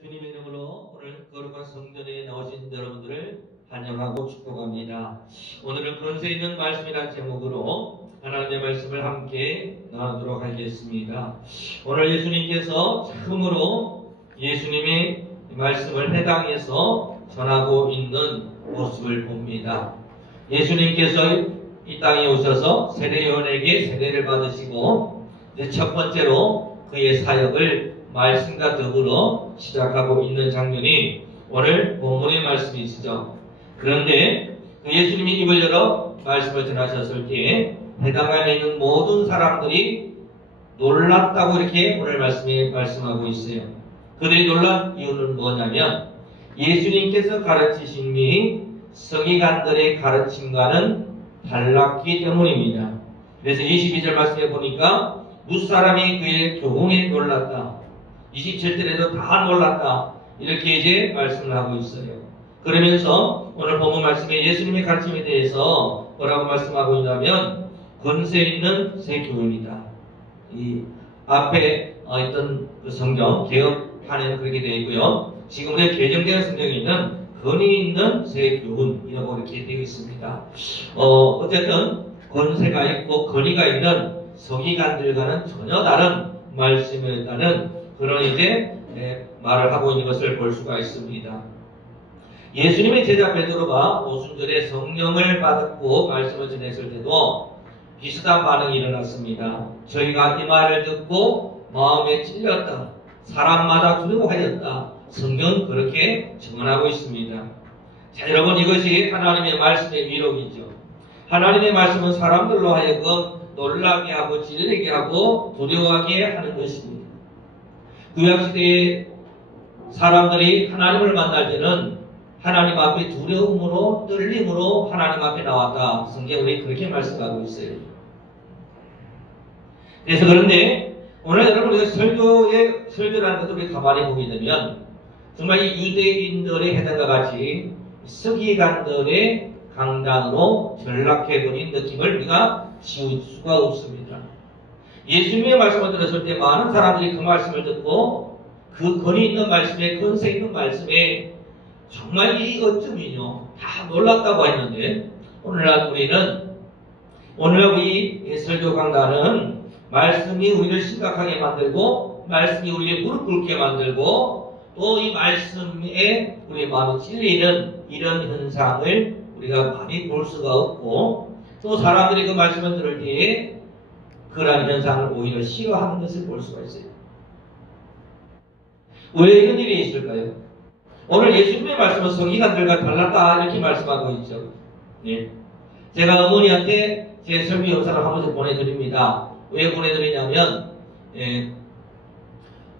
주님의 이름으로 오늘 거룩한 성전에 나오신 여러분들을 환영하고 축복합니다. 오늘은 권세 있는 말씀이라는 제목으로 하나님의 말씀을 함께 나누도록 하겠습니다. 오늘 예수님께서 처음으로 예수님의 말씀을 회당에서 전하고 있는 모습을 봅니다. 예수님께서 이 땅에 오셔서 세례요한에게 세례를 받으시고 첫 번째로 그의 사역을 말씀과 더불어 시작하고 있는 장면이 오늘 본문의 말씀이시죠. 그런데 그 예수님이 입을 열어 말씀을 전하셨을 때 회당 안에 있는 모든 사람들이 놀랐다고 이렇게 오늘 말씀에 말씀하고 있어요. 그들이 놀란 이유는 뭐냐면 예수님께서 가르치신 이 서기관들의 가르침과는 달랐기 때문입니다. 그래서 22절 말씀에 보니까 무사람이 그의 교훈에 놀랐다. 27절에도 다 놀랐다. 이렇게 이제 말씀을 하고 있어요. 그러면서 오늘 본문 말씀에 예수님의 가르침에 대해서 뭐라고 말씀하고 있냐면 권세 있는 새 교훈이다. 이 앞에 있던 그 성경 개혁판에는 그렇게 되어 있고요. 지금 우리가 개정되는 성경에는 권위 있는 새 교훈이라고 이렇게 되어 있습니다. 어쨌든 권세가 있고 권위가 있는 서기관들과는 전혀 다른 말씀이었다는 그런 이제 말을 하고 있는 것을 볼 수가 있습니다. 예수님의 제자 베드로가 오순절에 성령을 받고 말씀을 전했을 때도 비슷한 반응이 일어났습니다. 저희가 이 말을 듣고 마음에 찔렸다. 사람마다 두려워하였다. 성경은 그렇게 증언하고 있습니다. 자, 여러분, 이것이 하나님의 말씀의 위력이죠. 하나님의 말씀은 사람들로 하여금 놀라게 하고 찔리게 하고 두려워하게 하는 것입니다. 구약시대의 사람들이 하나님을 만날 때는 하나님 앞에 두려움으로 떨림으로 하나님 앞에 나왔다. 성경이 그렇게 말씀하고 있어요. 그래서 그런데 오늘 여러분 우리가 설교라는 것을 우리 가만히 보게 되면 정말 이 유대인들의 해당과 같이 서기관들의 강단으로 전락해버린 느낌을 우리가 지울 수가 없습니다. 예수님의 말씀을 들었을 때 많은 사람들이 그 말씀을 듣고 그 권위 있는 말씀에 권세 있는 말씀에 정말 이 어쩌면요 다 놀랐다고 했는데 오늘날 우리 설교 강단은 말씀이 우리를 심각하게 만들고 말씀이 우리를 무릎 꿇게 만들고 또 이 말씀에 우리 마음이 찔리는 이런 현상을 우리가 많이 볼 수가 없고 또 사람들이 그 말씀을 들을 때에 그러한 현상을 오히려 싫어하는 것을 볼 수가 있어요. 왜 이런 일이 있을까요? 오늘 예수님의 말씀은 서기관들과 달랐다 이렇게 말씀하고 있죠. 예. 제가 어머니한테 제 설교 영상을 한 번씩 보내드립니다. 왜 보내드리냐면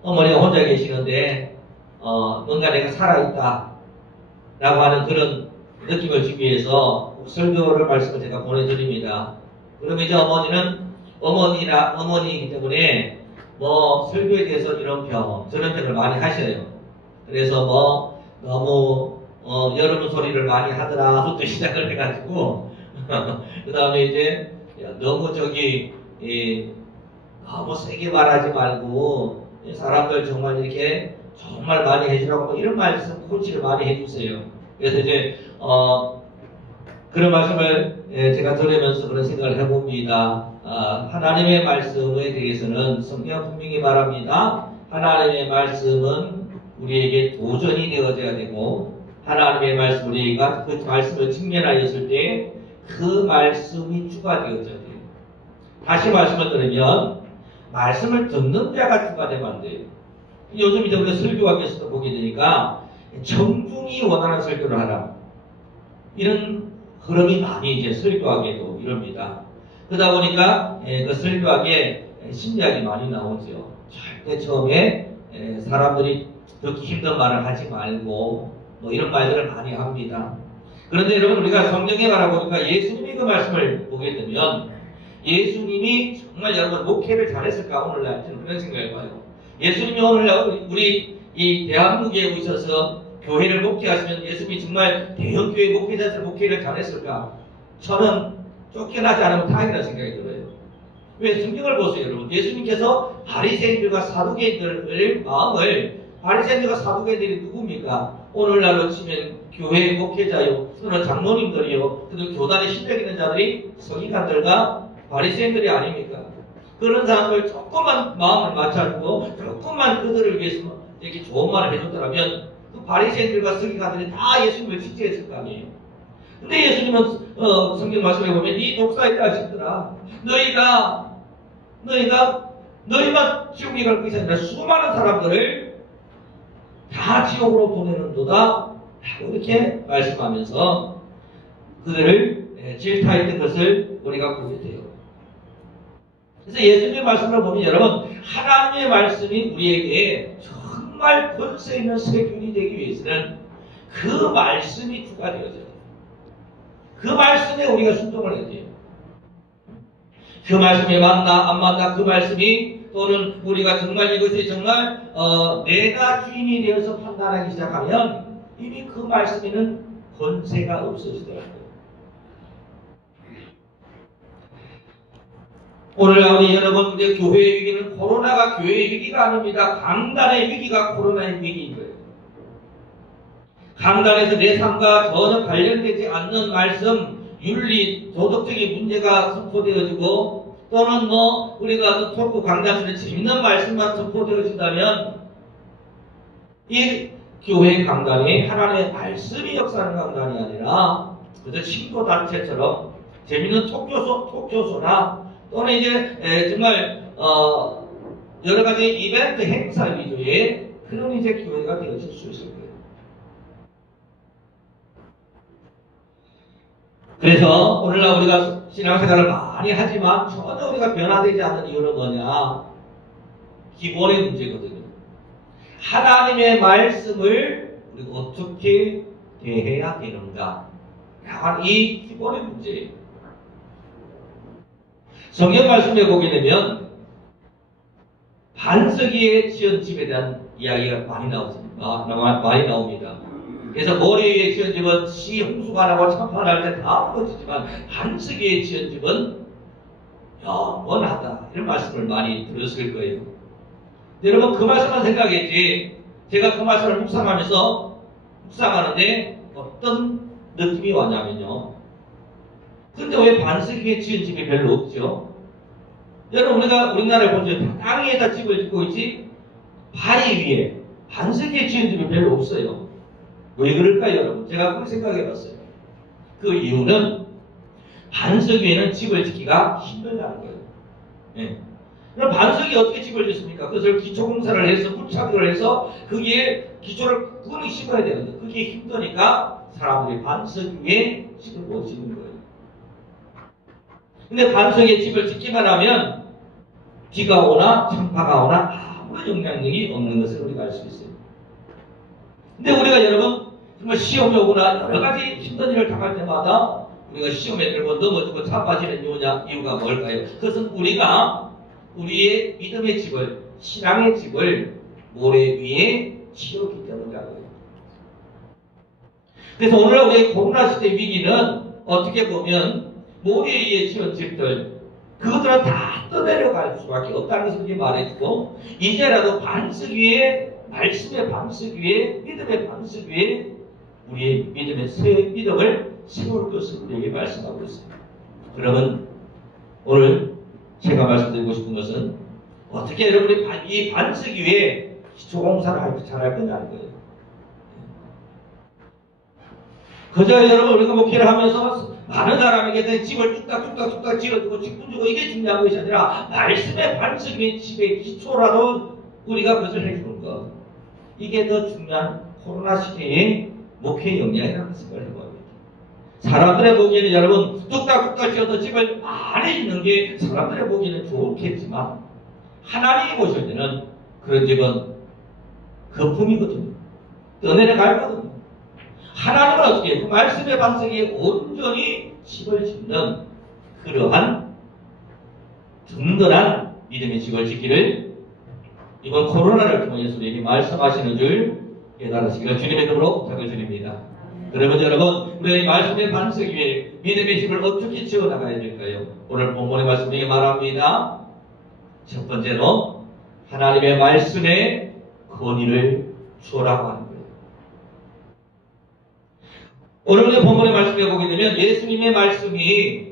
어머니가 혼자 계시는데 뭔가 내가 살아있다 라고 하는 그런 느낌을 주기 위해서 설교를 말씀을 제가 보내드립니다. 그러면 이제 어머니는 어머니이기 때문에 뭐 설교에 대해서 이런 평 저런 평을 많이 하셔요. 그래서 너무 여러분 소리를 많이 하더라 또 시작을 해가지고 그 다음에 이제 너무 너무 세게 말하지 말고 사람들 정말 이렇게 정말 많이 해주라고 이런 말씀 코치를 많이 해주세요. 그래서 이제 그런 말씀을 제가 들으면서 그런 생각을 해봅니다. 하나님의 말씀에 대해서는 성경 분명히 말합니다. 하나님의 말씀은 우리에게 도전이 되어져야 되고 하나님의 말씀 우리가 그 말씀을 직면하였을 때 그 말씀이 주가 되어져야 돼요. 다시 말씀을 들으면 말씀을 듣는 자가 주가 되면 안 돼요. 요즘 이제 우리가 설교학에서도 보게 되니까 청중이 원하는 설교를 하라 이런 흐름이 많이 이제 설교학에도 이럽니다. 그러다 보니까 그 설교학에 심리학이 많이 나오죠. 절대 처음에 사람들이 듣기 힘든 말을 하지 말고 뭐 이런 말들을 많이 합니다. 그런데 여러분 우리가 성경에 바라보니까 예수님이 그 말씀을 보게 되면 예수님이 정말 여러분 목회를 잘했을까 오늘날 저는 그런 생각을 봐요. 예수님이 오늘날 우리 이 대한민국에 오셔서 교회를 목회하시면 예수님이 정말 대형교회 목회자들 목회를 잘했을까? 저는 쫓겨나지 않으면 다행이라는 생각이 들어요. 왜 성경을 보세요, 여러분. 예수님께서 바리새인들과 사두개인들의 마음을, 바리새인들과 사두개인들이 누굽니까? 오늘날로 치면 교회 목회자요, 또는 장로님들이요, 또는 교단에 실력 있는 자들이 서기관들과 바리새인들이 아닙니까? 그런 사람들 조금만 마음을 맞춰주고 조금만 그들을 위해서 이렇게 좋은 말을 해줬더라면 그 바리새인들과 서기관들이 다 예수님을 지지했을 거 아니에요. 근데 예수님은 성경 말씀에 보면 이 독사의 자식들아, 너희만 지옥에 갈 것이 아니라 수많은 사람들을 다 지옥으로 보내는도다 이렇게 말씀하면서 그들을 질타했던 것을 우리가 보게 돼요. 그래서 예수님의 말씀을 보면 여러분, 하나님의 말씀이 우리에게 정말 권세 있는 세균이 되기 위해서는 그 말씀이 주가 되어져요. 그 말씀에 우리가 순종을 해야 돼요. 그 말씀에 맞나 안 맞나, 그 말씀이, 또는 우리가 정말 이것이 정말 내가 주인이 되어서 판단하기 시작하면 이미 그 말씀에는 권세가 없어지더라고요. 오늘날 우리 여러분, 우리 교회의 위기는 코로나가 교회의 위기가 아닙니다. 강단의 위기가 코로나의 위기인 거예요. 강단에서 내 삶과 전혀 관련되지 않는 말씀, 윤리, 도덕적인 문제가 선포되어지고, 또는 우리가 토크 강단에서 재밌는 말씀만 선포되어진다면 이 교회 강단이 하나님의 말씀이 역사하는 강단이 아니라 그저 친구단체처럼 재밌는 톡교소나 또는 이제 정말 여러 가지 이벤트 행사 위주의 그런 이제 교회가 되어질 수 있을 거예요. 그래서 오늘날 우리가 신앙생활을 많이 하지만 전혀 우리가 변화되지 않는 이유는 뭐냐? 기본의 문제거든요. 하나님의 말씀을 우리가 어떻게 대해야 되는가? 약간 이 기본의 문제예요. 성경 말씀에 보게 되면 반석이에 지은 집에 대한 이야기가 많이 나옵니다. 그래서 모래 위에 지은 집은 시 홍수가 나고 참판할 때 다 무너지지만 반석 위에 지은 집은 영원하다. 이런 말씀을 많이 들었을 거예요. 여러분, 그 말씀만 생각했지, 제가 그 말씀을 묵상하는데 어떤 느낌이 왔냐면요. 근데 왜 반석 위에 지은 집이 별로 없죠? 여러분, 우리가 우리나라에 보죠. 땅 위에다 집을 짓고 있지, 바위 위에, 반석 위에 지은 집이 별로 없어요. 왜 그럴까요, 여러분? 제가 그렇게 생각해 봤어요. 그 이유는 반석 위에는 집을 짓기가 힘들다는 거예요. 네. 그럼 반석이 어떻게 집을 짓습니까? 그것을 기초공사를 해서, 굴착을 해서, 거기에 기초를 꾸니 심어야 되는데, 그게 힘드니까 사람들이 반석 위에 집을 못 짓는 거예요. 근데 반석에 집을 짓기만 하면 비가 오나 창파가 오나 아무런 영향력이 없는 것을 우리가 알 수 있어요. 근데 우리가 여러분 정말 시험이 오거나 여러 가지 힘든 일을 당할 때마다 우리가 시험에 들고 넘어지고 자빠지는 이유가 뭘까요? 그것은 우리가 우리의 믿음의 집을, 신앙의 집을 모래 위에 지었기 때문이라고요. 그래서 오늘날 우리의 코로나 시대 위기는 어떻게 보면 모래 위에 지은 집들, 그것들은 다 떠내려갈 수밖에 없다는 것을 말해주고, 이제라도 반석 위에, 말씀의 반석 위에, 믿음의 반석 위에 우리의 믿음의 새 믿음을 세울 것을 우리에게 말씀하고 있습니다. 그러면 오늘 제가 말씀드리고 싶은 것은 어떻게 여러분이 이 반석 위에 기초공사를 잘할 거냐는 거예요. 그저 여러분 우리가 목회를 하면서 많은 사람에게 집을 뚝딱뚝딱 지어주고 직분 주고 이게 중요한 것이 아니라 말씀의 반석 위에 집의 기초라도 우리가 그것을 해주는 것, 이게 더 중요한 코로나 시대의 목회 역량이라는 생각을 해봅니다. 사람들의 보기에는 여러분 뚝딱뚝딱 지어서 집을 많이 짓는 게 사람들의 보기에는 좋겠지만 하나님이 보실 때는 그런 집은 거품이거든요. 떠내려가거든요. 하나님은 어떻게 그 말씀의 반석에 온전히 집을 짓는 그러한 든든한 믿음의 집을 짓기를 이번 코로나를 통해서 우리에게 말씀하시는 줄 깨달으시기를 주님의 이름으로 부탁을 드립니다. 그러면 여러분, 우리가 이 말씀에 반석이 위해 믿음의 힘을 어떻게 지어나가야 될까요? 오늘 본문의 말씀 중에 말합니다. 첫 번째로 하나님의 말씀에 권위를 주라고 하는 거예요. 오늘의 본문의 말씀에 보게 되면 예수님의 말씀이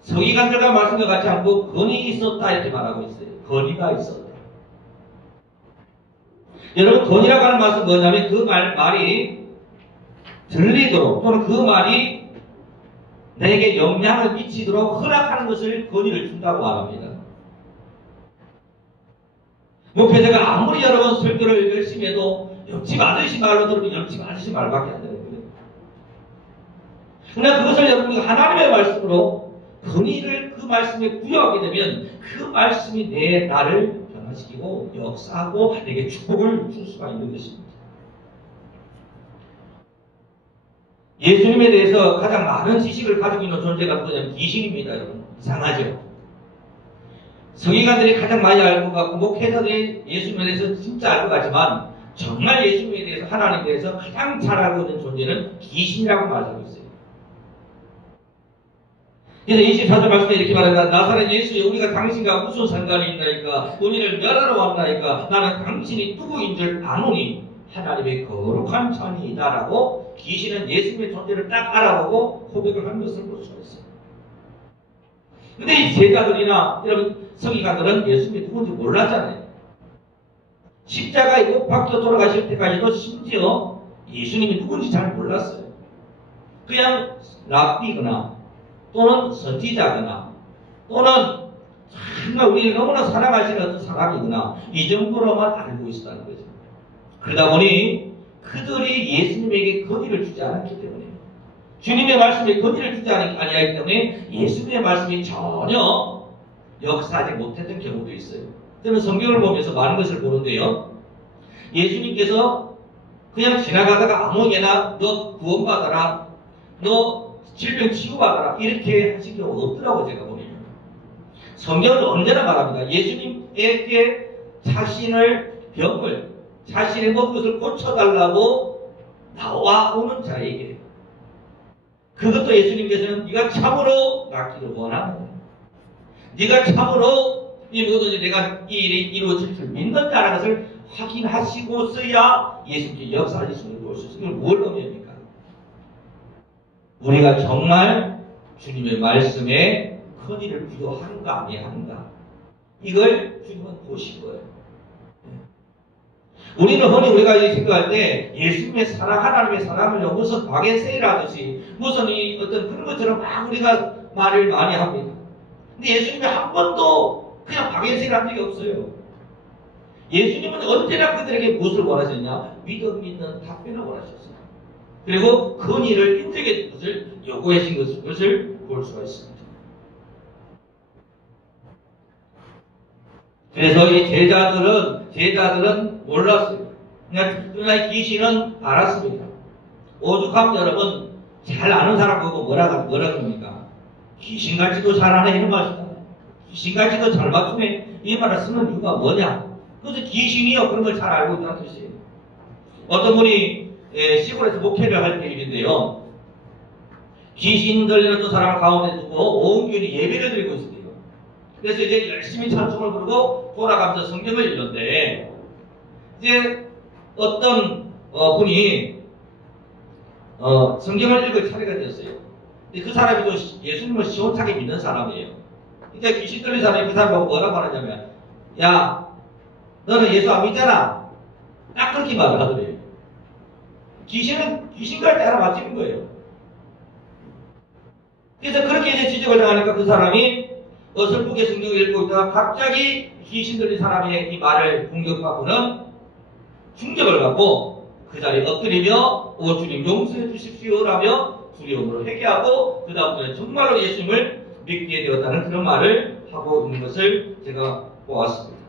서기관들과 말씀과 같지 않고 권위 있었다 이렇게 말하고 있어요. 권위가 있었다. 여러분, 권위라고 하는 말씀은 뭐냐면 그 말이 들리도록 또는 그 말이 내게 영향을 미치도록 허락하는 것을 권위를 준다고 말합니다. 목회자가 아무리 여러분 설교를 열심히 해도 옆집 아저씨 말로 들으면 옆집 아저씨 말밖에 안 되는 거예요. 그러나 그것을 여러분이 하나님의 말씀으로 권위를 그 말씀에 부여하게 되면 그 말씀이 내 나를 변화시키고 역사하고 내게 축복을 줄 수가 있는 것입니다. 예수님에 대해서 가장 많은 지식을 가지고 있는 존재가 누구냐면 귀신입니다. 여러분, 이상하죠? 서기관들이 가장 많이 알 것 같고 목회자들이 예수님에 대해서 진짜 알 것 같지만 정말 예수님에 대해서 하나님에 대해서 가장 잘 알고 있는 존재는 귀신이라고 말하고 있어요. 그래서 24절 말씀에 이렇게 말합니다. 나사렛 예수여, 우리가 당신과 무슨 상관이 있나이까? 우리를 멸하러 왔나이까? 나는 당신이 누구인 줄 아노니 하나님의 거룩한 자니이다라고 귀신은 예수님의 존재를 딱 알아보고 고백을 한 것을 볼 수가 있어요. 근데 이 제자들이나 여러분 서기관들은 예수님이 누군지 몰랐잖아요. 십자가에 못 박혀 돌아가실 때까지도 심지어 예수님이 누군지 잘 몰랐어요. 그냥 랍비거나 또는 선지자거나 또는 정말 우리를 너무나 사랑하시는 어떤 사람이거나 이 정도로만 알고 있었다는 거죠. 그러다 보니 그들이 예수님에게 권위를 주지 않았기 때문에 주님의 말씀에 권위를 주지 아니하기 때문에 예수님의 말씀이 전혀 역사하지 못했던 경우도 있어요. 저는 성경을 보면서 많은 것을 보는데요. 예수님께서 그냥 지나가다가 아무개나 너 구원받아라, 너 질병 치유받아라 이렇게 하신 경우가 없더라고 제가 보면. 성경은 언제나 말합니다. 예수님에게 자신의 모든 것을 고쳐달라고 나와오는 자에게 그것도 예수님께서는 네가 참으로 낫기를 원하는 네가 참으로 이 모든 내가 이 일이 이루어질 줄 믿는 자라는 것을 확인하시고서야 예수님께 역사하실 수 있는 것을 이걸 뭘 의미합니까? 우리가 정말 주님의 말씀에 권위를 부여하는가 아니하는가 이걸 주님은 보신 거예요. 우리는 흔히 우리가 생각할 때 예수님의 사랑, 하나님의 사랑을요 무슨 바게세일하듯이 무슨 이 어떤 그런 것처럼 막 우리가 말을 많이 합니다. 근데 예수님이 한 번도 그냥 바게세일한 적이 없어요. 예수님은 언제나 그들에게 무엇을 원하셨냐? 믿음 있는 답변을 원하셨어요. 그리고 권위를 인정해 준 것을 요구하신 것을 볼 수가 있습니다. 그래서 이 제자들은 몰랐어요. 그러나 귀신은 알았습니다. 오죽하면 여러분 잘 아는 사람 보고 뭐라 그럽니까? 귀신같이도 잘 아네 이런 말이잖아요. 귀신같이도 잘 맞추네 이 말을 쓰는 이유가 뭐냐? 그래서 귀신이요 그런 걸 잘 알고 있다는 뜻이에요. 어떤 분이 시골에서 목회를 할 때 일인데요. 귀신 들리는 두 사람을 가운데 두고 온 교인이 예배를 드리고 있어요. 그래서 이제 열심히 찬송을 부르고 돌아가면서 성경을 읽는데 이제 어떤 분이 성경을 읽을 차례가 됐어요. 근데 그 사람이 또 예수님을 시원하게 믿는 사람이에요. 그러니까 귀신 들린 사람이 그 사람하고 뭐라고 하느냐면 야 너는 예수 안 믿잖아. 딱 그렇게 말을 하더래요. 귀신은 귀신같이 알아맞히는 거예요. 그래서 그렇게 이제 지적을 당하니까 그 사람이 어설프게 성경을 읽고 있다가 갑자기 귀신 들린 사람의 이 말을 공격받고는 충격을 받고 그 자리에 엎드리며 오 주님 용서해 주십시오라며 두려움으로 회개하고 그 다음부터는 정말로 예수님을 믿게 되었다는 그런 말을 하고 있는 것을 제가 보았습니다.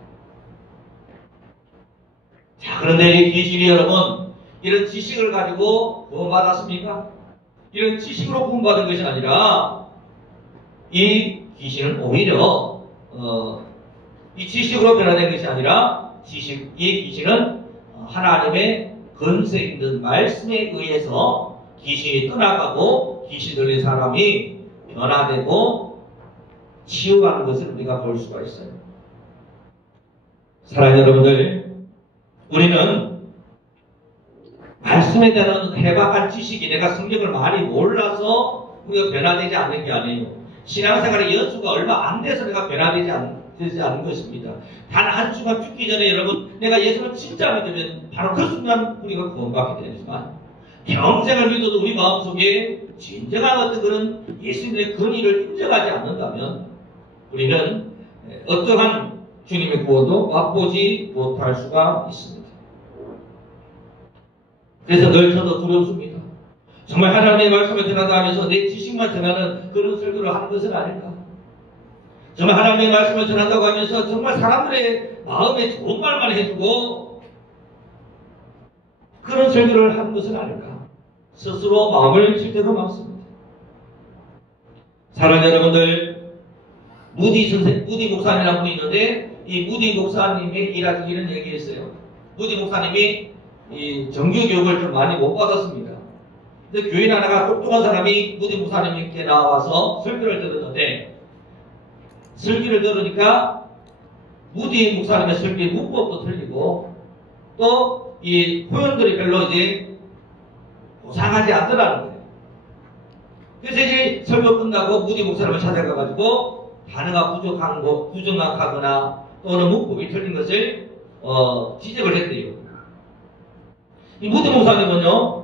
자, 그런데 이 귀신이 여러분 이런 지식을 가지고 구원받았습니까? 이런 지식으로 구원받은 것이 아니라 이 귀신은 오히려 이 지식으로 변화된 것이 아니라 이 귀신은 하나님의 권세 있는 말씀에 의해서 귀신이 떠나가고 귀신 들린 사람이 변화되고 치유하는 것을 우리가 볼 수가 있어요. 사랑하는 여러분들, 우리는 말씀에 대한 해박한 지식이 내가 성경을 많이 몰라서 우리가 변화되지 않는 게 아니에요. 신앙생활의 연수가 얼마 안 돼서 내가 변화되지 않는 것입니다. 단 한 주간 죽기 전에 여러분, 내가 예수를 진짜 믿으면 바로 그 순간 우리가 구원받게 되지만 평생을 믿어도 우리 마음속에 진정한 어떤 그런 예수님의 근위를 인정하지 않는다면 우리는 어떠한 주님의 구원도 맛보지 못할 수가 있습니다. 그래서 늘 저도 두렵습니다. 정말 하나님의 말씀을 전한다 하면서 내 지식만 전하는 그런 설교를 하는 것은 아닐까? 정말 하나님의 말씀을 전한다고 하면서 정말 사람들의 마음에 좋은 말만 해주고 그런 설교를 하는 것은 아닐까? 스스로 마음을 칠 때도 많습니다. 사랑하는 여러분들, 무디 목사님이라는 분이 있는데 이 무디 목사님의 이런 얘기했어요. 무디 목사님이 이 정규교육을 좀 많이 못 받았습니다. 근데 교인 하나가 똑똑한 사람이 무디 목사님께 나와서 설교를 들었는데 설교를 들으니까 무디 목사님의 설교의 문법도 틀리고 또 이 표현들이 별로 이제 고상하지 않더라는 거예요. 그래서 이제 설교 끝나고 무디 목사님을 찾아가가지고 단어가 부정확하거나 또는 문법이 틀린 것을 지적을 했대요. 이 무디 목사님은요,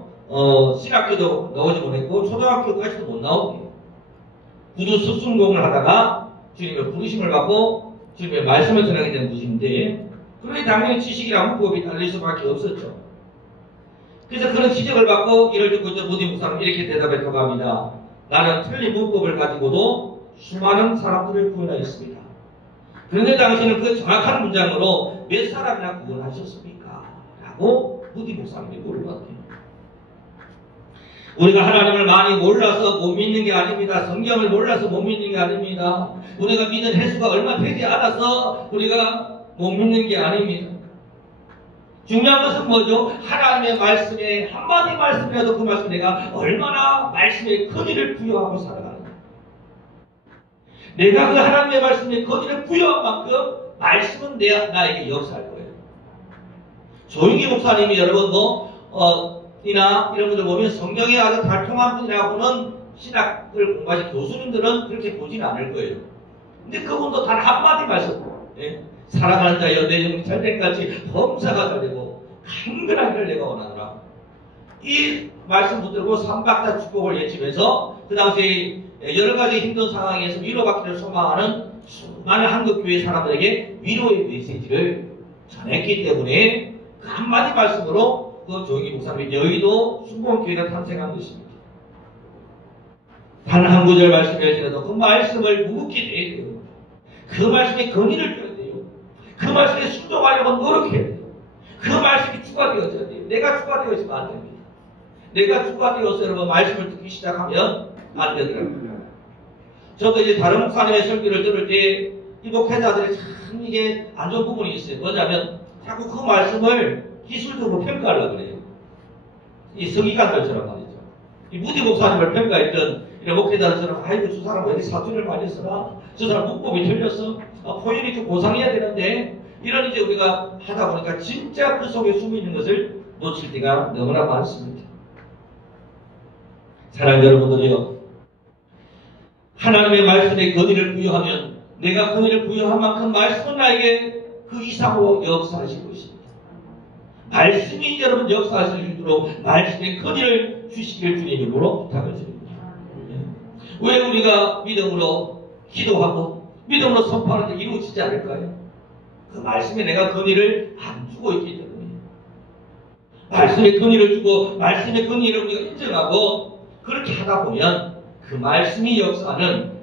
신학교도 나오지 못했고 초등학교까지도 못 나오대요. 구두 습순공을 하다가 주님의 부르심을 받고 주님의 말씀을 전하게 된 분인데, 그러니 당연히 지식이랑 문법이 달릴 수밖에 없었죠. 그래서 그런 지적을 받고 이를 듣고 저 무디 목사는 이렇게 대답했다고 합니다. 나는 틀린 문법을 가지고도 수많은 사람들을 구원하였습니다. 그런데 당신은 그 정확한 문장으로 몇 사람이나 구원하셨습니까? 라고 무디 목사님이 물어봤대요. 우리가 하나님을 많이 몰라서 못 믿는 게 아닙니다. 성경을 몰라서 못 믿는 게 아닙니다. 우리가 믿는 횟수가 얼마 되지 않아서 우리가 못 믿는 게 아닙니다. 중요한 것은 뭐죠? 하나님의 말씀에 한마디 말씀이라도 그 말씀 내가 얼마나 말씀에 권위를 부여하고 살아가는가. 내가 그 하나님의 말씀에 권위를 부여한 만큼 말씀은 나에게 역사할 거예요. 조용기 목사님이 여러분도 이나 이런 분들 보면 성경에 아주 달통한 분이라고는 신학을 공부하신 교수님들은 그렇게 보지는 않을 거예요. 근데 그분도 단 한마디 말씀, 사랑하는 자여 내 영이 절대까지 범사가 되고 강건하기를 내가 원하노라. 이 말씀 붙들고 삼박자 축복을 외치면서 그 당시 여러 가지 힘든 상황에서 위로받기를 소망하는 수많은 한국교회 사람들에게 위로의 메시지를 전했기 때문에 그 한마디 말씀으로 그 조용기 목사님이 여의도 순복음교회가 탄생한 것입니다. 단 한 구절 말씀이라도 그 말씀을 묵묵히 내야 돼요. 그 말씀에 권위를 줘야 돼요. 그 말씀에 순종하려고 노력해야 돼요. 그 말씀이 주가 되어져야 돼요. 내가 주가 되어지면 안 됩니다. 내가 주가 되어서 여러분 말씀을 듣기 시작하면 안 되더라고요. 저도 이제 다른 목사님의 설교를 들을 때 이 목회자들이 참 이게 안 좋은 부분이 있어요. 뭐냐면 자꾸 그 말씀을 기술적으로 평가하려고 그래요. 이 서기관들처럼 말이죠. 이 무디 목사님을 평가했던 이런 목회자들처럼 아이고 저 사람 왜 이렇게 사투리를 많이 쓰나? 저 사람 문법이 틀렸어? 표현이 좀 고상해야 되는데 이런 이제 우리가 하다 보니까 진짜 그 속에 숨어있는 것을 놓칠 때가 너무나 많습니다. 사랑하는 여러분들이요, 하나님의 말씀에 권위를 부여하면 내가 권위를 부여한 만큼 말씀은 나에게 그 이상으로 역사하실 것입니다. 말씀이 여러분 역사하실 수 있도록 말씀의 권위를 주시길 주님으로 부탁을 드립니다. 왜 우리가 믿음으로 기도하고 믿음으로 선포하는데 이루어지지 않을까요? 그 말씀에 내가 권위를 안 주고 있기 때문에, 말씀에 권위를 주고 말씀의 권위를 우리가 인정하고 그렇게 하다 보면 그 말씀이 역사하는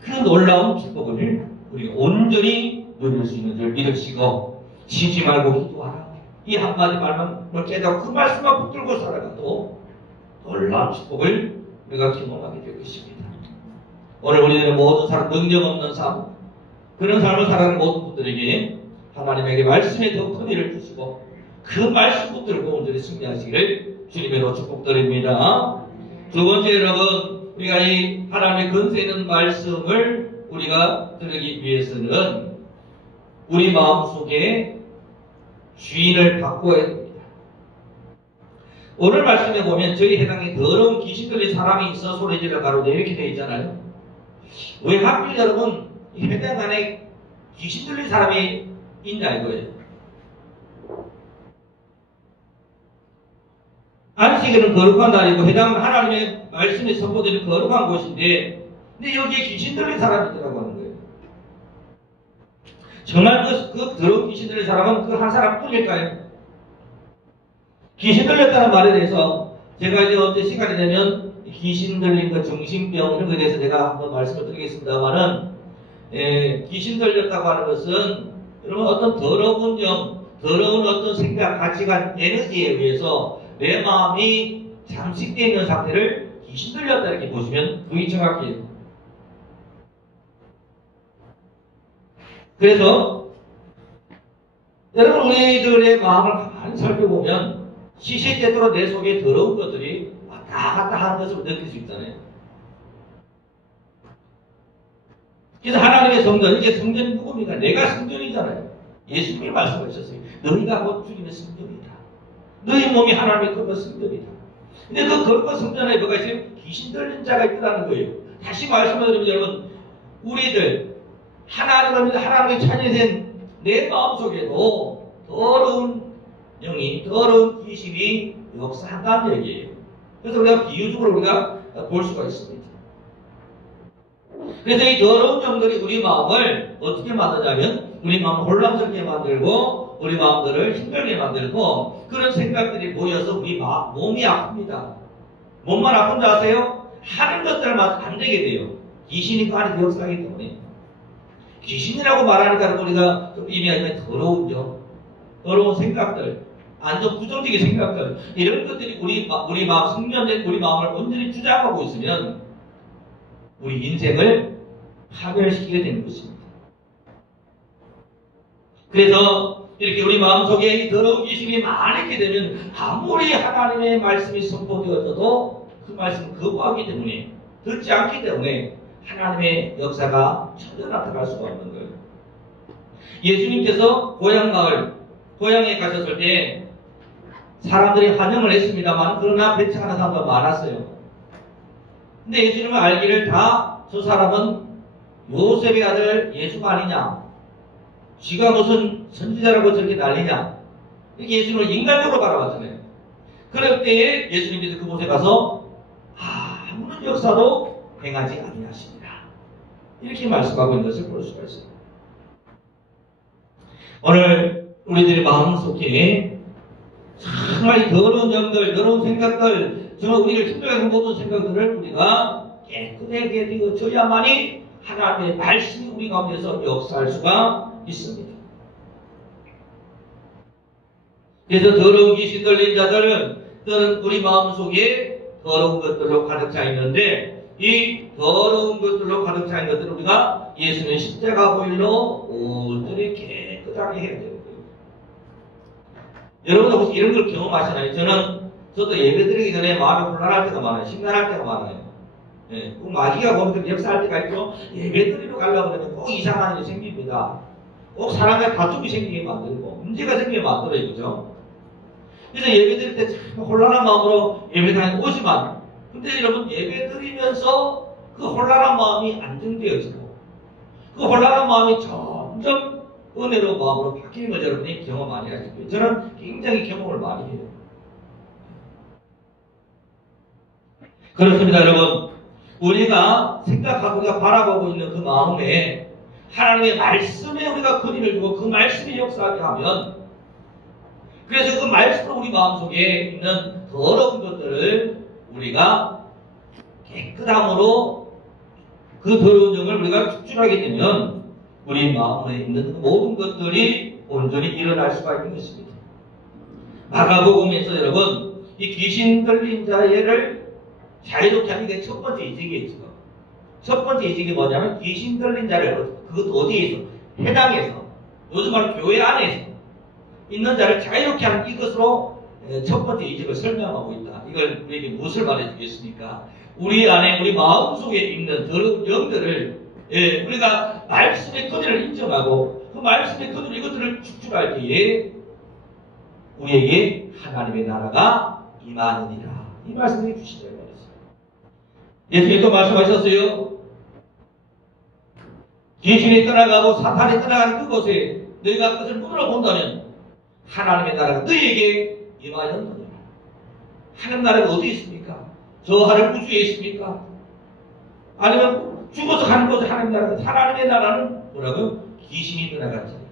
그 놀라운 축복을 우리가 온전히 누릴 수 있는 줄 믿으시고, 쉬지 말고 기도하라. 이 한마디 말만 깨닫고 그 말씀만 붙들고 살아가도 놀라운 축복을 우리가 경험하게 될 것입니다. 오늘 우리는 모든 사람, 능력 없는 삶, 그런 삶을 살아가는 모든 분들에게 하나님에게 말씀에 더 권위를 주시고 그 말씀 붙들고 온전히 승리하시기를 주님으로 축복드립니다. 두 번째 여러분, 우리가 이 하나님의 근세 있는 말씀을 우리가 들으기 위해서는 우리 마음속에 주인을 바꿔야 됩니다. 오늘 말씀에 보면 저희 해당에 더러운 귀신 들린 사람이 있어 소리질러 가로되 이렇게 되어 있잖아요. 왜 하필 여러분 이 해당 안에 귀신 들린 사람이 있냐 이거예요. 안식일은 거룩한 날이고 해당은 하나님의 말씀이 선포되는 거룩한 곳인데 근데 여기에 귀신 들린 사람이 있더라고 하는 거예요. 정말 그 더러운 귀신 들린 사람은 그 한 사람뿐일까요? 귀신 들렸다는 말에 대해서 제가 이제 언제 시간이 되면 귀신 들린 그 정신병 이런 것에 대해서 제가 한번 말씀을 드리겠습니다만은 귀신 들렸다고 하는 것은 여러분 어떤 더러운 영, 더러운 어떤 생각, 가치관, 에너지에 의해서 내 마음이 잠식되어 있는 상태를 귀신 들렸다 이렇게 보시면 그게 정확해요. 그래서 여러분 우리들의 마음을 가만히 살펴보면 시시때때로 내 속에 더러운 것들이 왔다 갔다 하는 것을 느낄 수 있잖아요. 그래서 하나님의 성전, 이게 성전이 누굽니까? 내가 성전이잖아요. 예수님이 말씀하셨어요. 너희가 곧 주님의 성전이다. 너희 몸이 하나님의 거룩한 성전이다. 근데 그 거룩한 성전에 뭐가 있어요? 귀신 들린 자가 있다는 거예요. 다시 말씀드리면 여러분, 우리들 하나님의 찬양된 내 마음속에도 더러운 영이, 더러운 귀신이 역사한다는 얘기예요. 그래서 우리가 비유적으로 우리가 볼 수가 있습니다. 그래서 이 더러운 영들이 우리 마음을 어떻게 만드냐면 우리 마음을 혼란스럽게 만들고 우리 마음들을 힘들게 만들고 그런 생각들이 모여서 우리 몸이 아픕니다. 몸만 아픈 줄 아세요? 하는 것들만 안 되게 돼요. 귀신이 그 안에서 역사하기 때문에. 귀신이라고 말하니까 우리가 좀 의미하면 더러운 영, 더러운 생각들, 안전 부정적인 생각들 이런 것들이 우리 마음, 숙련된 우리 마음을 온전히 주장하고 있으면 우리 인생을 파멸시키게 되는 것입니다. 그래서 이렇게 우리 마음속에 이 더러운 귀신이 많게 되면 아무리 하나님의 말씀이 선포되어져도 그 말씀을 거부하기 때문에 듣지 않기 때문에 하나님의 역사가 전혀 나타날 수가 없는 거예요. 예수님께서 고향에 가셨을 때 사람들이 환영을 했습니다만 그러나 배척하는 사람도 많았어요. 근데 예수님은 알기를 다 저 사람은 요셉의 아들 예수가 아니냐, 쥐가 무슨 선지자라고 저렇게 난리냐, 이렇게 예수님을 인간적으로 바라봤잖아요. 그럴 때에 예수님께서 그곳에 가서 아무런 역사도 행하지 아니하십니다. 이렇게 말씀하고 있는 것을 볼 수가 있어요. 오늘 우리들의 마음속에 정말 더러운 영들, 더러운 생각들, 정말 우리를 힘들어하는 모든 생각들을 우리가 깨끗하게 되어져야만이 하나님의 말씀이 우리 가운데서 역사할 수가 있습니다. 그래서 더러운 귀신 들린 자들은 우리 마음속에 더러운 것들로 가득 차 있는데 이 더러운 것들로 가득 차 있는 것들을 우리가 예수님의 십자가 보일로 온전히 깨끗하게 해야 되는 거예요. 여러분도 혹시 이런 걸 경험하시나요? 저도 예배드리기 전에 마음이 혼란할 때가 많아요. 심란할 때가 많아요. 예, 꼭 마귀가 보면 역사할 때가 있고 예배드리러 가려고 그러면 꼭 이상한 일이 생깁니다. 꼭 사람의 다툼이 생기게 만들고 문제가 생기게 만들어요. 그죠? 그래서 예배드릴 때 참 혼란한 마음으로 예배당에 오지만 근데 여러분 예배드리면서 그 혼란한 마음이 안정되어지고 그 혼란한 마음이 점점 은혜로운 마음으로 바뀌는 걸 여러분이 경험 많이 하실 거예요. 저는 굉장히 경험을 많이 해요. 그렇습니다, 여러분. 우리가 생각하고 우리가 바라보고 있는 그 마음에 하나님의 말씀에 우리가 근위를 두고 그 말씀이 역사하게 하면 그래서 그 말씀으로 우리 마음속에 있는 더러운 것들을 우리가 깨끗함으로 그 더러운 영을 우리가 축출하게 되면 우리 마음에 있는 모든 것들이 온전히 일어날 수가 있는 것입니다. 마가복음에서 여러분 이 귀신 들린 자를 자유롭게 하는 게 첫 번째 이직이에요. 지금. 첫 번째 이직이 뭐냐면 귀신 들린 자를 그것도 어디에서? 해당에서 요즘 말로 교회 안에서 있는 자를 자유롭게 하는 이것으로 첫 번째 이적을 설명하고 있다. 이걸 우리에게 무엇을 말해주겠습니까? 우리 안에 우리 마음속에 있는 더러운 영들을 우리가 말씀의 권위를 인정하고 그 말씀의 권위로 이것들을 축출할 때에 우리에게 하나님의 나라가 임하느니라. 이 말씀을 주시죠. 예수님 또 말씀하셨어요. 귀신이 떠나가고 사탄이 떠나가는 그곳에 너희가 그것을 눈으로 본다면 하나님의 나라가 너희에게 임하였느니라. 하나님 나라가 어디 있습니까? 저 하늘 우주에 있습니까? 아니면 죽어서 가는 곳에 하나님 나라가, 하나님의 나라는 뭐라고? 귀신이 떠나갔잖아요.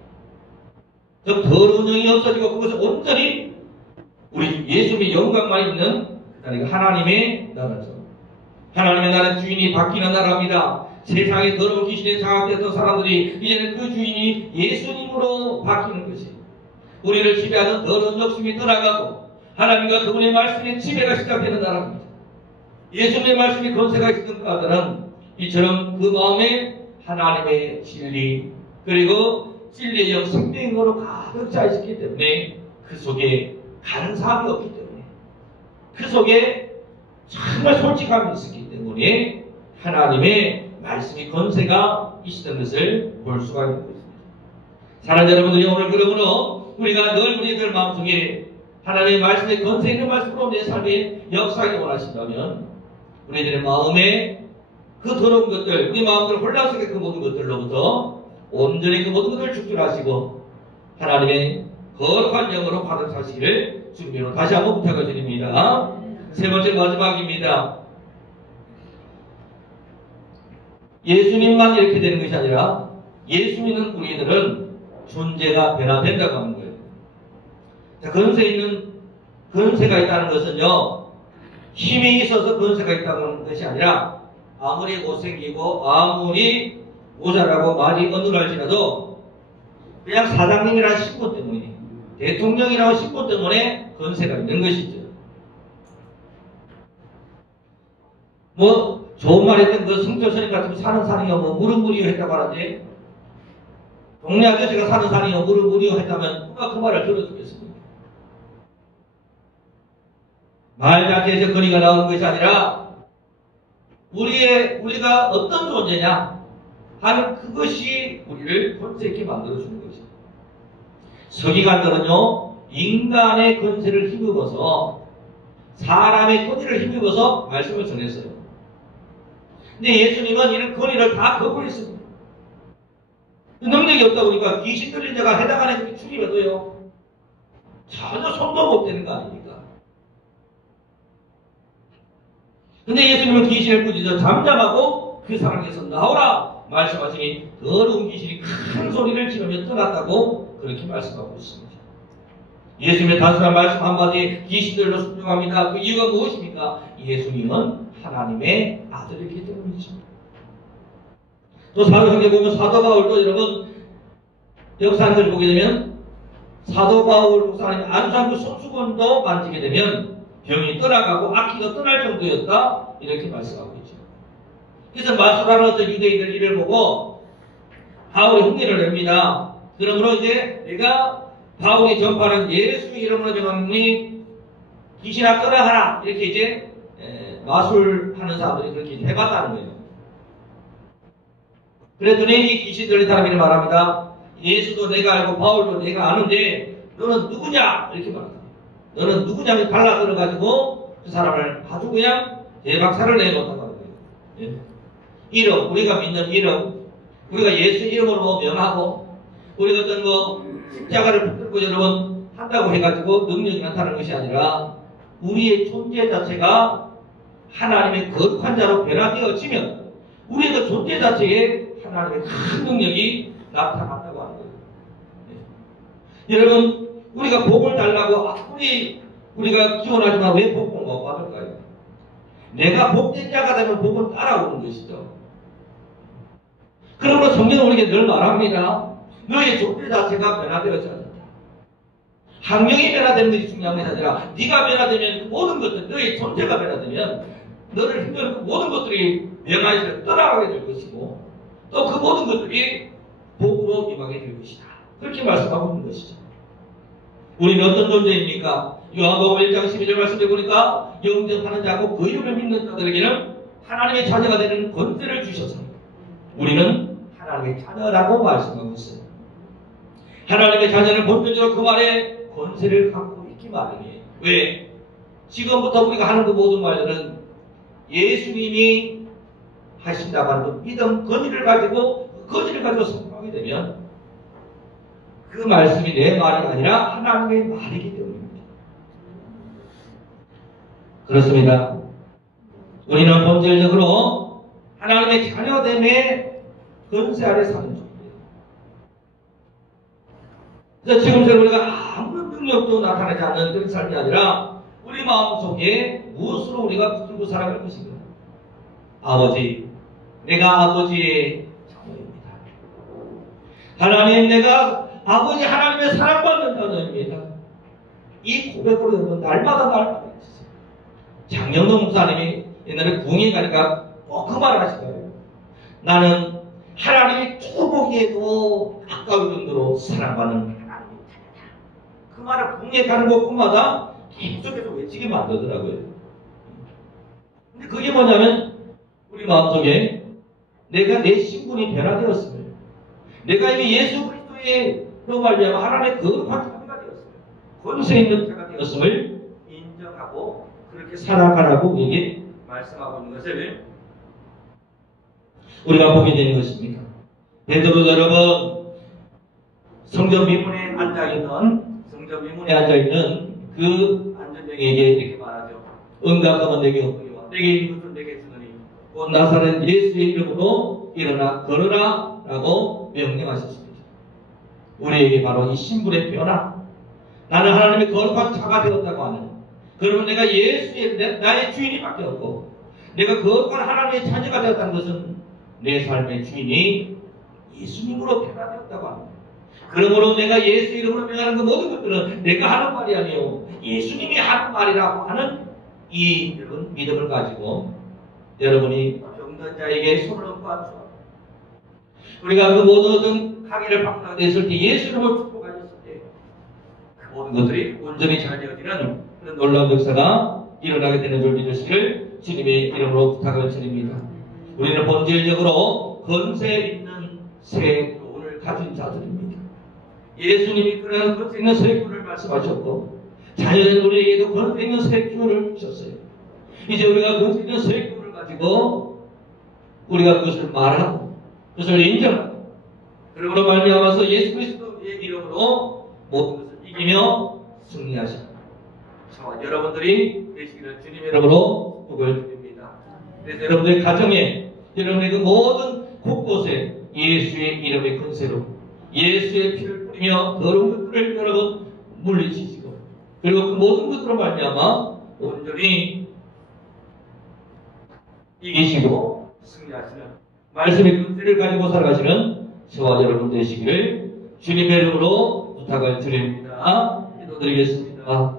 그 더러운 영이 없어지고 그것을 온전히 우리 예수님의 영광만 있는 하나님의 나라죠. 하나님의 나라 주인이 바뀌는 나라입니다. 세상에 더러운 귀신에 장악됐던 사람들이 이제는 그 주인이 예수님으로 바뀌는 것이 우리를 지배하는 더러운 욕심이 떠나가고 하나님과 그분의 말씀의 지배가 시작되는 나라입니다. 예수님의 말씀이 권세가 있던 까들은 이처럼 그 마음에 하나님의 진리 그리고 진리의 영 생명으로 가득 차 있기 때문에 그 속에 가는 사람이 없기 때문에 그 속에 정말 솔직함이 있었기 때문에 하나님의 말씀이 권세가 있었던 것을 볼 수가 있는 것입니다. 사랑하는 여러분들이 오늘 그러므로 우리가 늘 우리들 마음속에 하나님의 말씀의 권세 있는 말씀으로 내 삶에 역사하기 원하신다면 우리들의 마음에 그 더러운 것들, 우리 마음들 혼란스럽게 그 모든 것들로부터 온전히 그 모든 것들을 축출하시고 하나님의 거룩한 영으로 가득 차시기를 주님으로 다시 한번 부탁을 드립니다. 세 번째 마지막입니다. 예수님만 이렇게 되는 것이 아니라 예수 믿는 우리들은 존재가 변화된다고 하는 거예요. 자, 권세가 있다는 것은요, 힘이 있어서 권세가 있다는 것이 아니라 아무리 못생기고 아무리 모자라고 말이 어눌할지라도 그냥 사장님이라는 신분 때문에 대통령이라는 신분 때문에 권세가 있는 것이죠. 뭐 좋은 말 했던 그 성철스님 같은 사는 산이요 뭐 무릎무리요 했다고 하는데 동네 아저씨가 사는 산이요 무릎무리요 했다면 누가 그 말을 들어주겠습니까? 말 자체에서 거리가 나오는 것이 아니라 우리가 어떤 존재냐 하는 그것이 우리를 권세 있게 만들어주는 것이죠. 서기관들은요 인간의 권세를 힘입어서 사람의 권위를 힘입어서 말씀을 전했어요. 근데 예수님은 이런 권위를 다 거부했습니다. 능력이 없다 보니까 귀신 들린 자가 해당 안에 출입해도요 전혀 손도 못 대는 거 아닙니까? 근데 예수님은 귀신을 꾸짖어 잠잠하고 그 사람에서 나오라 말씀하시니 더러운 귀신이 큰 소리를 지르며 떠났다고 그렇게 말씀하고 있습니다. 예수님의 단순한 말씀 한마디에 귀신들로 순종합니다. 그 이유가 무엇입니까? 예수님은 하나님의 아들이기 때문이죠. 또 사도행전에 보면 사도 바울도 여러분 역사하는 걸 보게 되면 사도 바울 목사님 안수한그 손수건도 만지게 되면 병이 떠나가고 악기가 떠날 정도였다 이렇게 말씀하고 있죠. 그래서 마술하는 어떤 유대인들 이를 보고 바울이 흉내를 냅니다. 그러므로 이제 내가 바울이 전파하는 예수 이름으로 정하니 귀신아 떠나가라 이렇게 이제 마술하는 사람들이 그렇게 해봤다는 거예요. 그랬더니 이 귀신 들린 사람이 말합니다. 예수도 내가 알고 바울도 내가 아는데 너는 누구냐 이렇게 말합니다. 너는 누구냐면 달라들어가지고 그 사람을 아주 그냥 대박사를 내놓았다고 하는 거예요. 예. 이름, 우리가 믿는 이름, 우리가 예수 이름으로 뭐 명하고 우리가 어떤 뭐 십자가를 붙들고 여러분 한다고 해가지고 능력이 나타나는 것이 아니라 우리의 존재 자체가 하나님의 거룩한 자로 변화되어지면 우리의 그 존재 자체에 하나님의 큰 능력이 나타난다고 하는 거예요. 네. 여러분 우리가 복을 달라고 아무리 우리가 기원하지만 왜 복을 못 받을까요? 내가 복된 자가 되면 복은 따라오는 것이죠. 그러므로 성경은 우리에게 늘 말합니다. 너의 존재 자체가 변화되어져야 한다. 환경이 변화되는 것이 중요한 것이 아니라 네가 변화되면 그 모든 것들, 너의 존재가 변화되면 너를 힘든 그 모든 것들이 변화해서 떠나가게 될 것이고 또 그 모든 것들이 복으로 임하게 될 것이다. 그렇게 말씀하고 있는 것이죠. 우리는 어떤 존재입니까? 요한복음 1장 12절 말씀에 보니까 영접하는 자고 그 이름을 믿는 자들에게는 하나님의 자녀가 되는 권세를 주셔서 우리는 하나님의 자녀라고 말씀하고 있어요. 하나님의 자녀는 본질적으로 그 말에 권세를 갖고 있기 마련이에요. 왜? 지금부터 우리가 하는 그 모든 말들은 예수님이 하신다고 하는 그 믿음, 권위를 가지고 그 권위를 가지고 성공하게 되면 그 말씀이 내 말이 아니라 하나님의 말이기 때문입니다. 그렇습니다. 우리는 본질적으로 하나님의 자녀됨의 권세 아래 사는 중입니다. 그래서 지금처럼 우리가 아무런 능력도 나타나지 않는 그런 삶이 아니라 우리 마음속에 무엇으로 우리가 붙들고 살아갈 것인가? 아버지, 내가 아버지의 자녀입니다. 하나님, 내가 아버지 하나님의 사랑받는 자녀입니다. 이 고백으로 여러분 날마다 해주세요. 장영동 목사님이 옛날에 궁에 가니까 꼭 그 말을 하시더라고요. 나는 하나님이 쳐보기에도 아까울 정도로 사랑받는 하나님의 자녀다. 그 말을 궁에 가는 곳마다 계속해서 외치게 만들더라고요. 근데 그게 뭐냐면 우리 마음속에 내가 내 신분이 변화되었으며 내가 이미 예수 그리스도로 말미암아 하나님의 거룩한 자가 되었으며 권세 있는 자가 되었음을 인정하고 그렇게 살아가라고 우리에게 말씀하고 있는 것을 우리가 보게 되는 것입니다. 베드로 여러분, 성전 미문에 앉아있는 그 안전병에게 이렇게 말하죠. 응답하면 내게 없으리와 내게 이것은 내게 주느니 곧 나사렛 예수의 이름으로 일어나 걸어라 라고 명령하셨습니다. 우리에게 바로 이 신분의 변화, 나는 하나님의 거룩한 자가 되었다고 하는, 그러면 내가 예수의 나의 주인이 바뀌었고 내가 거룩한 하나님의 자녀가 되었다는 것은 내 삶의 주인이 예수님으로 변화되었다고 합니다. 그러므로 내가 예수 이름으로 명하는 그 모든 것들은 내가 하는 말이 아니요 예수님이 하는 말이라고 하는 이 여러분 믿음을 가지고 여러분이 병든 자에게 손을 얹고 앉으라. 우리가 그 모든 강의를 방문했을 때 예수 이름으로 축복하셨을 때 그 모든 것들이 온전히 잘 되어지는 그런 놀라운 역사가 일어나게 되는 줄 믿으시길 주님의 이름으로 부탁을 드립니다. 우리는 본질적으로 권세 있는 새 교훈을 가진 자들입니다. 예수님이 그러한 권세 있는 새 교훈을 말씀하셨고 자녀된 우리에게도 권세 있는 새 교훈을 주셨어요. 이제 우리가 권세 있는 새 교훈을 가지고 우리가 그것을 말하고 그것을 인정하고 그러므로 말미암아서 예수 그리스도의 이름으로 모든 것을 이기며 승리하시고 저와 여러분들이 되시기를 주님의 이름으로 축복을 드립니다. 그래서 여러분들의 가정에 여러분의 그 모든 곳곳에 예수의 이름의 권세로 예수의 피를 뿌리며 더러운 것들을 여러분 물리치시고 그리고 그 모든 것으로 말미암아 온전히 이기시고 승리하시는 말씀의 권세를 가지고 살아가시는 저와 여러분 되시기를 주님의 이름으로 부탁을 드립니다. 기도드리겠습니다.